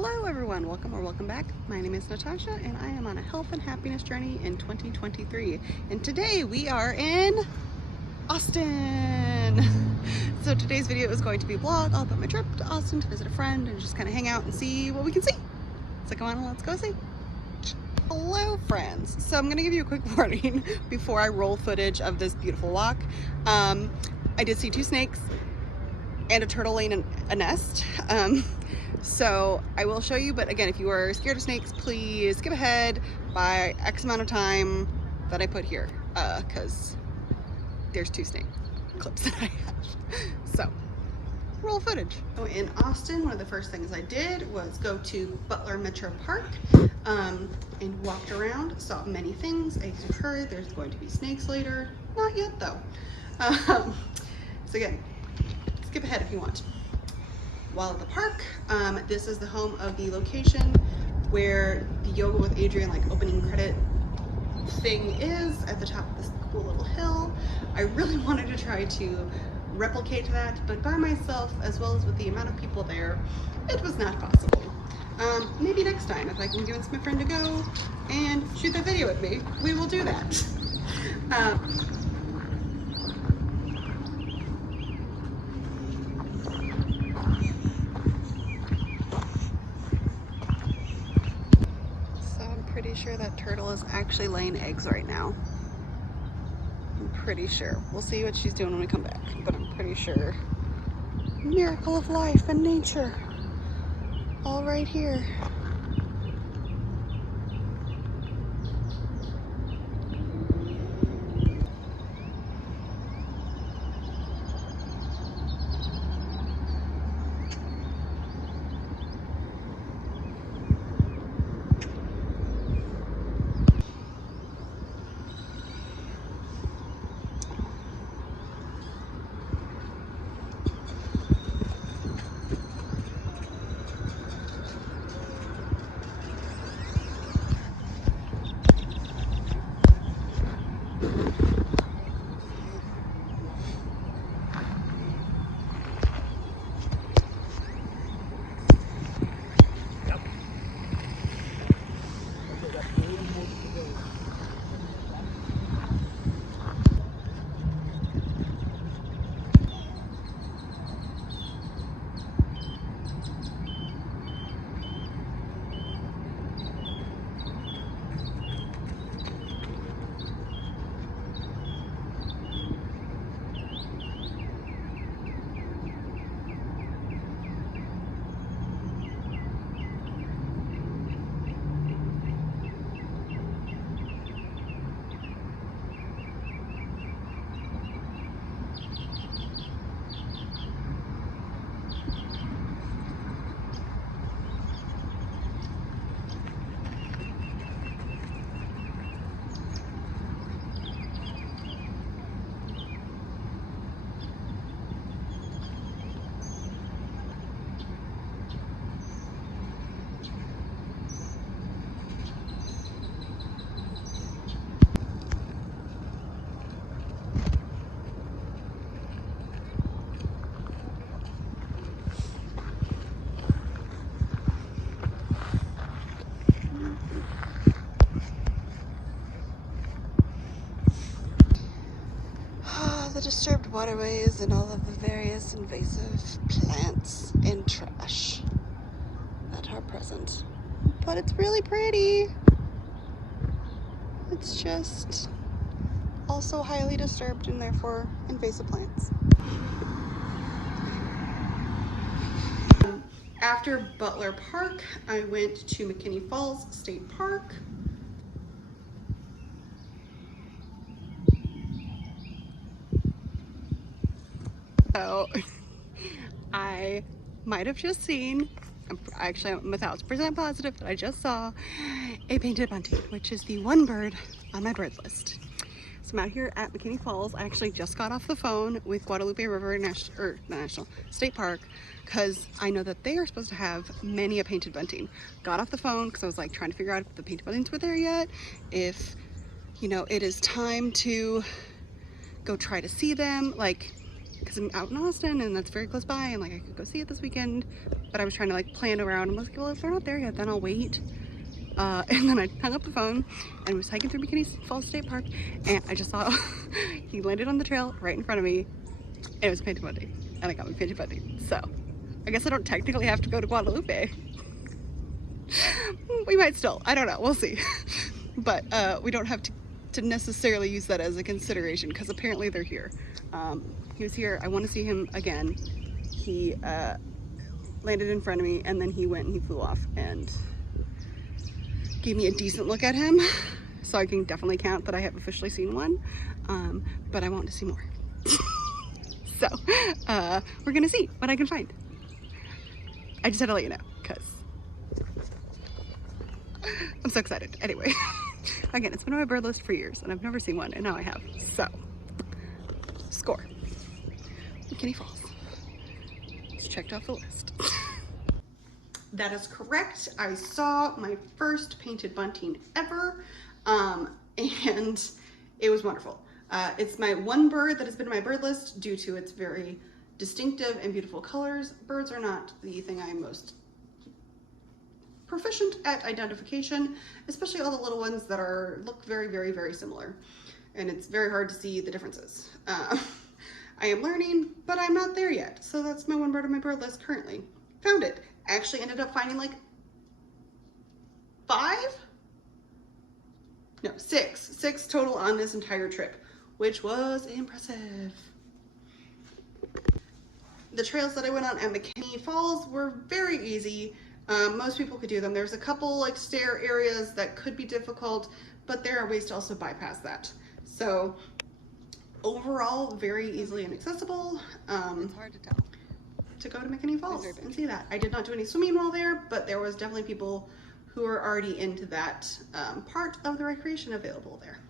Hello everyone, welcome or welcome back. My name is Natasha and I am on a health and happiness journey in 2023. And today we are in Austin. So today's video is going to be a vlog all about my trip to Austin to visit a friend and just kind of hang out and see what we can see. So come on, let's go see. Hello friends. So I'm gonna give you a quick warning before I roll footage of this beautiful walk. I did see two snakes and a turtle laying a nest. So I will show you, but again, if you are scared of snakes, please skip ahead by X amount of time that I put here, because there's two snake clips that I have. So roll footage. So in Austin, one of the first things I did was go to Butler Metro Park and walked around, saw many things. As you heard, there's going to be snakes later. Not yet though. So again, skip ahead if you want. While at the park, this is the home of the location where the Yoga with Adrian opening credit thing is, at the top of this cool little hill. I really wanted to try to replicate that, but by myself, as well as with the amount of people there, it was not possible. Maybe next time, if I can convince my friend to go and shoot that video with me, we will do that. Pretty sure that turtle is actually laying eggs right now. I'm pretty sure. We'll see what she's doing when we come back, but I'm pretty sure. Miracle of life and nature. All right here. The disturbed waterways and all of the various invasive plants and trash that are present. But it's really pretty. It's just also highly disturbed and therefore invasive plants. After Butler Park, I went to McKinney Falls State Park. So I might have just seen, actually I'm 1000% positive that I just saw a painted bunting, which is the one bird on my bird list. So I'm out here at McKinney Falls. I actually just got off the phone with Guadalupe River National State Park because I know that they are supposed to have many a painted bunting. Got off the phone because I was trying to figure out if the painted buntings were there yet, if it is time to go try to see them. because I'm out in Austin and that's very close by and like I could go see it this weekend, but I was trying to like plan around and was like, well, if they're not there yet, then I'll wait. And then I hung up the phone and was hiking through McKinney Falls State Park, and I just saw he landed on the trail right in front of me, and it was Painted Monday, and I got my Painted Monday. So I guess I don't technically have to go to Guadalupe. We might still, I don't know, we'll see. But we don't have to necessarily use that as a consideration because apparently they're here. He was here. I want to see him again. He landed in front of me and then he went and he flew off and gave me a decent look at him, so I can definitely count that I have officially seen one, but I want to see more. So we're gonna see what I can find. I just had to let you know because I'm so excited. Anyway, again, it's been on my bird list for years and I've never seen one, and now I have. So score. McKinney Falls. It's checked off the list. That is correct. I saw my first painted bunting ever, and it was wonderful. It's my one bird that has been on my bird list due to its very distinctive and beautiful colors. Birds are not the thing I'm most proficient at identification, especially all the little ones that look very, very, very similar, and it's very hard to see the differences. I am learning, but I'm not there yet, so that's my one bird on my bird list currently. Found it. Actually ended up finding like six total on this entire trip, which was impressive. The trails that I went on at McKinney Falls were very easy. Most people could do them. There's a couple like stair areas that could be difficult, but there are ways to also bypass that. So overall, very easily and accessible. It's hard to tell. To go to McKinney Falls and see that. I did not do any swimming while there, but there was definitely people who are already into that part of the recreation available there.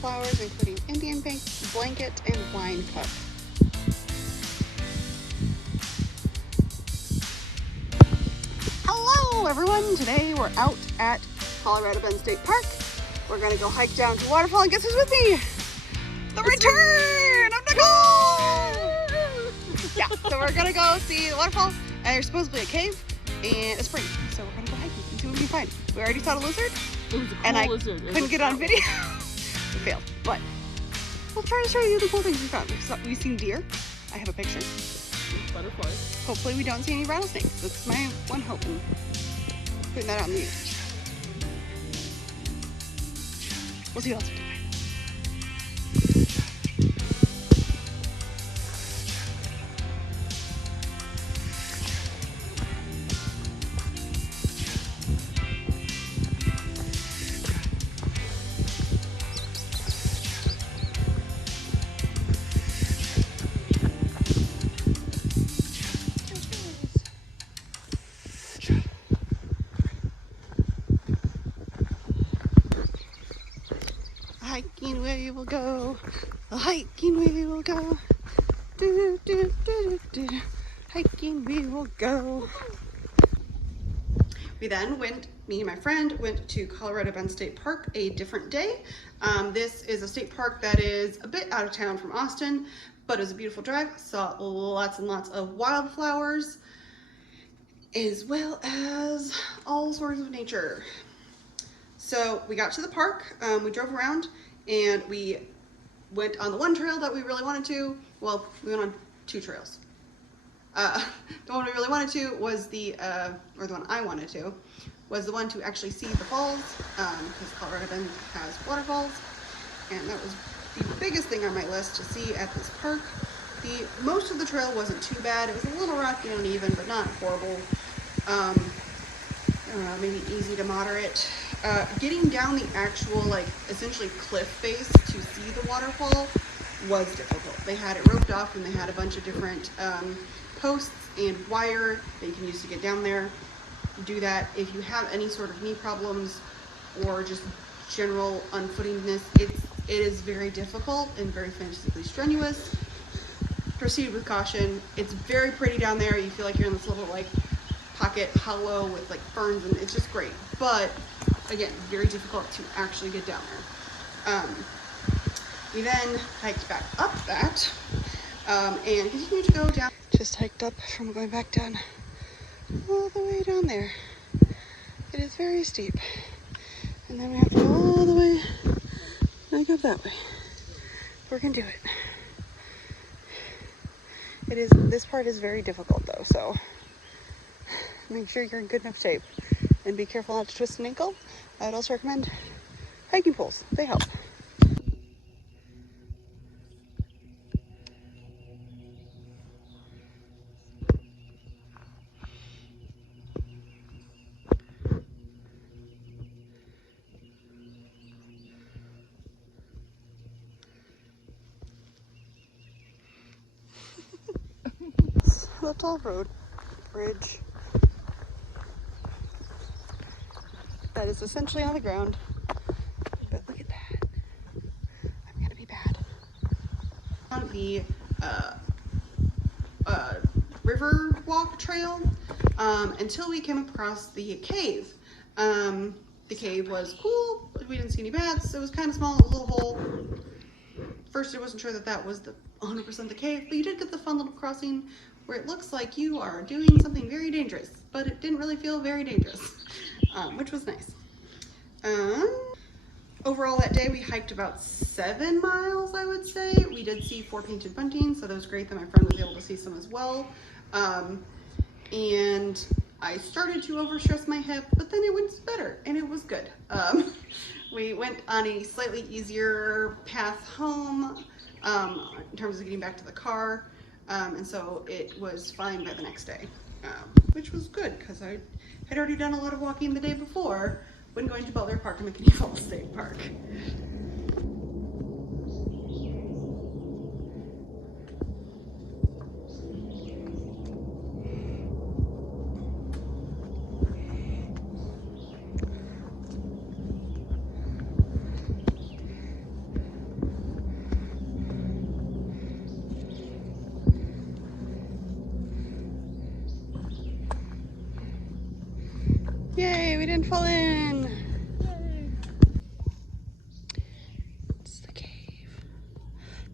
Flowers, including Indian blanket and wine cup. Hello everyone, today we're out at Colorado Bend State Park. We're gonna go hike down to the waterfall, and guess who's with me? The return of Nicole! Yeah, so we're gonna go see the waterfall, and there's supposedly a cave and a spring. So we're gonna go hiking and see what we can find. We already saw the lizard. It was a cool and I lizard. couldn't get on video. We failed, but we'll try to show you the cool things we found. We've seen deer. I have a picture. Butterflies. Hopefully we don't see any rattlesnakes. That's my one hope in putting that out in the universe. We'll see what else we can find. Hiking we will go, hiking we will go, do, do, do, do, do. Hiking we will go. We then went, me and my friend went to Colorado Bend State Park a different day. This is a state park that is a bit out of town from Austin, but it was a beautiful drive. Saw lots and lots of wildflowers, as well as all sorts of nature. So we got to the park, we drove around, and we went on the one trail that we really wanted to. Well, we went on two trails. The one we really wanted to was or the one I wanted to, was the one to actually see the falls, because Colorado Bend has waterfalls, and that was the biggest thing on my list to see at this park. Most of the trail wasn't too bad. It was a little rocky and uneven, but not horrible. I don't know, maybe easy to moderate. Getting down the actual, like, essentially cliff face to see the waterfall was difficult. They had it roped off, and they had a bunch of different posts and wire that you can use to get down there. Do that. If you have any sort of knee problems or just general unfootingness, it is very difficult and very physically strenuous. Proceed with caution. It's very pretty down there. You feel like you're in this little, like, pocket hollow with, like, ferns, and it's just great. But again, very difficult to actually get down there. We then hiked back up that and continued to go down. Just hiked up from going back down all the way down there. It is very steep. And then we have to go all the way back up that way. We're gonna do it. This part is very difficult though, so make sure you're in good enough shape and be careful not to twist an ankle. I would also recommend hiking poles. They help. That's all road, bridge. That is essentially on the ground, but look at that. I'm gonna be bad. On the river walk trail until we came across the cave. The cave was cool. We didn't see any bats. It was kind of small, a little hole. First, I wasn't sure that was the 100% the cave, but you did get the fun little crossing where it looks like you are doing something very dangerous, but it didn't really feel very dangerous, which was nice. Overall that day we hiked about 7 miles, I would say. We did see 4 painted buntings, so that was great that my friend was able to see some as well. And I started to overstress my hip, but then it went better and it was good. We went on a slightly easier path home in terms of getting back to the car, and so it was fine by the next day, which was good because I had already done a lot of walking the day before when going to Butler Park and McKinney State Park. Yay, we didn't fall in. Yay. It's the cave.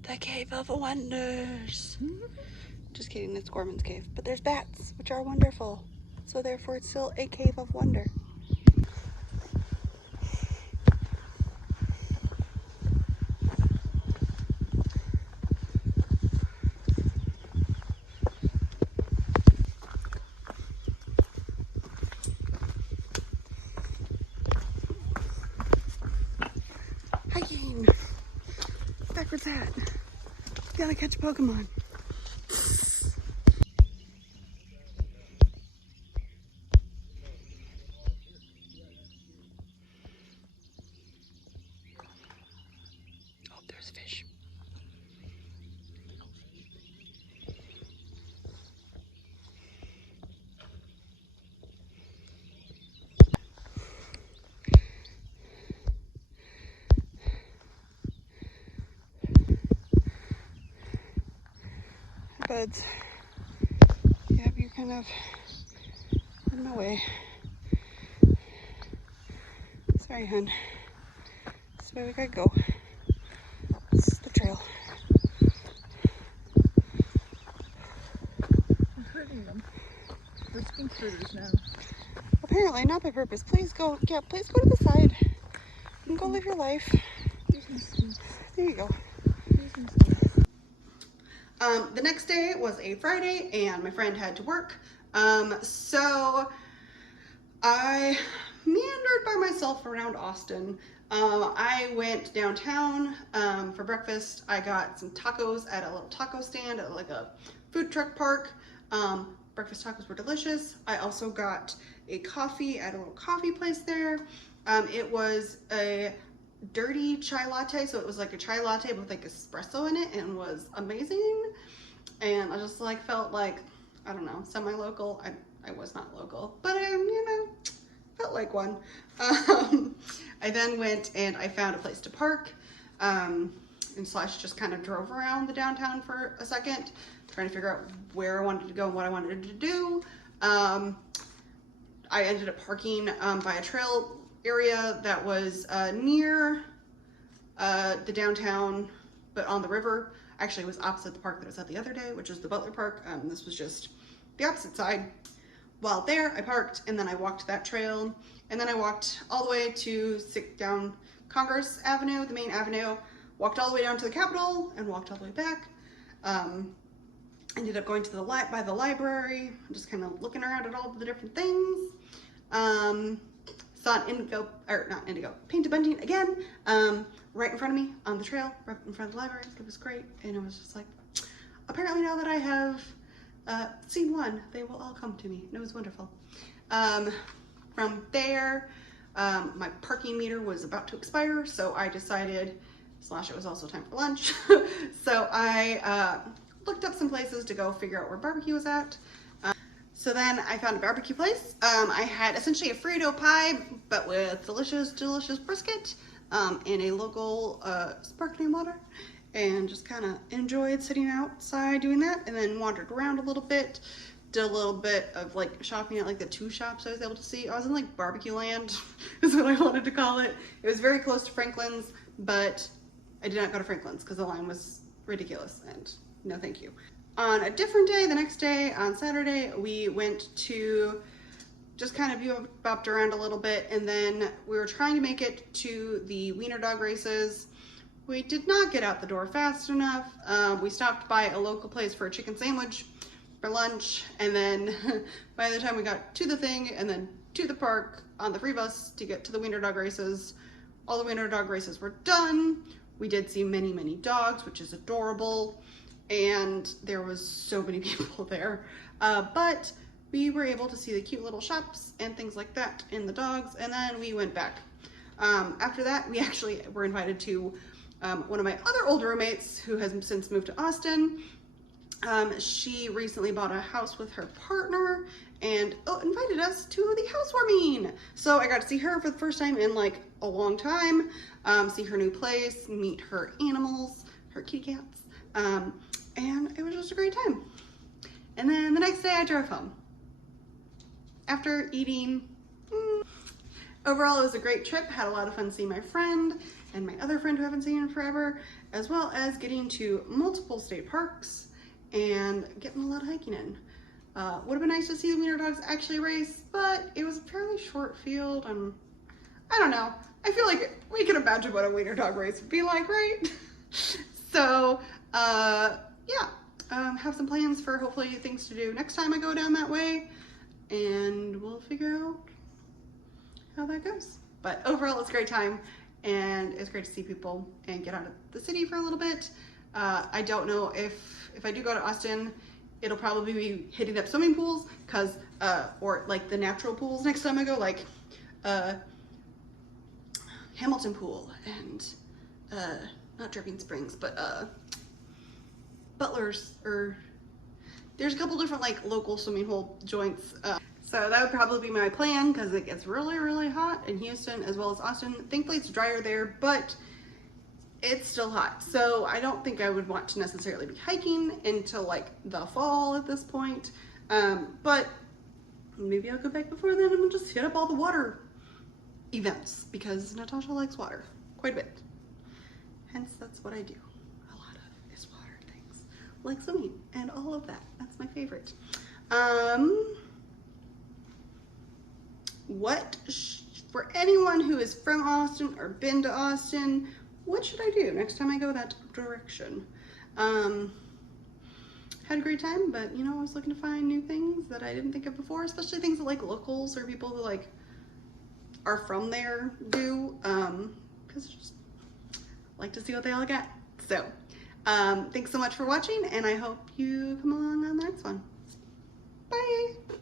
The Cave of Wonders. Just kidding, it's Gorman's cave. But there's bats, which are wonderful. So therefore it's still a cave of wonder. Hiking. Backwards hat. Gotta catch a Pokemon. Oh, there's a fish. Buds. Yep, you're kind of in my way. Sorry, hun. That's where we gotta go. This is the trail. I'm hurting them. They're skink critters now. Apparently, not by purpose. Please go. Yeah, please go to the side. You can go live your life. There's no skinks. There you go. There's no skinks. The next day was a Friday, and my friend had to work. So I meandered by myself around Austin. I went downtown for breakfast. I got some tacos at a little taco stand at like a food truck park. Breakfast tacos were delicious. I also got a coffee at a little coffee place there. It was a dirty chai latte, so it was like a chai latte with like espresso in it, and was amazing. And I just like felt like, I don't know, semi-local. I was not local, but you know, felt like one. I then went and I found a place to park, and slash just kind of drove around the downtown for a second, trying to figure out where I wanted to go and what I wanted to do. I ended up parking by a trail area that was near the downtown, but on the river. Actually, it was opposite the park that I was at the other day, which was the Butler Park. This was just the opposite side. While there, I parked, and then I walked that trail, and then I walked all the way to down Congress Avenue, the main avenue, walked all the way down to the Capitol, and walked all the way back. Ended up going to the by the library, just kind of looking around at all the different things. Saw an indigo, or not indigo, painted bunting again, right in front of me on the trail, right in front of the library. It was great, and I was just like, apparently now that I have seen one, they will all come to me, and it was wonderful. From there, my parking meter was about to expire, so I decided, slash it was also time for lunch, so I looked up some places to go figure out where barbecue was at. So then I found a barbecue place. I had essentially a Frito pie, but with delicious, delicious brisket, and a local sparkling water, and just kind of enjoyed sitting outside doing that, and then wandered around a little bit, did a little bit of like shopping at like the two shops I was able to see. I was in like barbecue land is what I wanted to call it. It was very close to Franklin's, but I did not go to Franklin's because the line was ridiculous, and no thank you. On a different day, the next day, on Saturday, we went to just kind of bopped around a little bit, and then we were trying to make it to the wiener dog races. We did not get out the door fast enough. We stopped by a local place for a chicken sandwich for lunch, and then by the time we got to the thing and then to the park on the free bus to get to the wiener dog races, all the wiener dog races were done. We did see many, many dogs, which is adorable. And there was so many people there, but we were able to see the cute little shops and things like that and the dogs, and then we went back. After that, we actually were invited to one of my other old roommates who has since moved to Austin. She recently bought a house with her partner and invited us to the housewarming. So I got to see her for the first time in like a long time, see her new place, meet her animals, her kitty cats. And it was just a great time. And then the next day I drove home after eating Overall, it was a great trip. Had a lot of fun seeing my friend and my other friend who I haven't seen in forever, as well as getting to multiple state parks and getting a lot of hiking in. Would have been nice to see the wiener dogs actually race, but it was a fairly short field, and I don't know. I feel like we can imagine what a wiener dog race would be like, right? So, yeah, have some plans for hopefully things to do next time I go down that way, and we'll figure out how that goes. But overall, it's a great time, and it's great to see people and get out of the city for a little bit. I don't know if I do go to Austin, it'll probably be hitting up swimming pools, cause or like the natural pools next time I go, like Hamilton Pool and not Dripping Springs, but Butler's, or there's a couple different like local swimming hole joints. So that would probably be my plan, because it gets really, really hot in Houston as well as Austin. Thankfully it's drier there, but it's still hot. So I don't think I would want to necessarily be hiking until like the fall at this point. But maybe I'll go back before then and we'll just hit up all the water events, because Natasha likes water quite a bit. Hence, that's what I do. A lot of is water things, like swimming and all of that. That's my favorite. For anyone who is from Austin or been to Austin, what should I do next time I go that direction? Had a great time, but you know, I was looking to find new things that I didn't think of before, especially things that like locals or people who like are from there do, because I just like to see what they all got. So thanks so much for watching, and I hope you come along on the next one. Bye.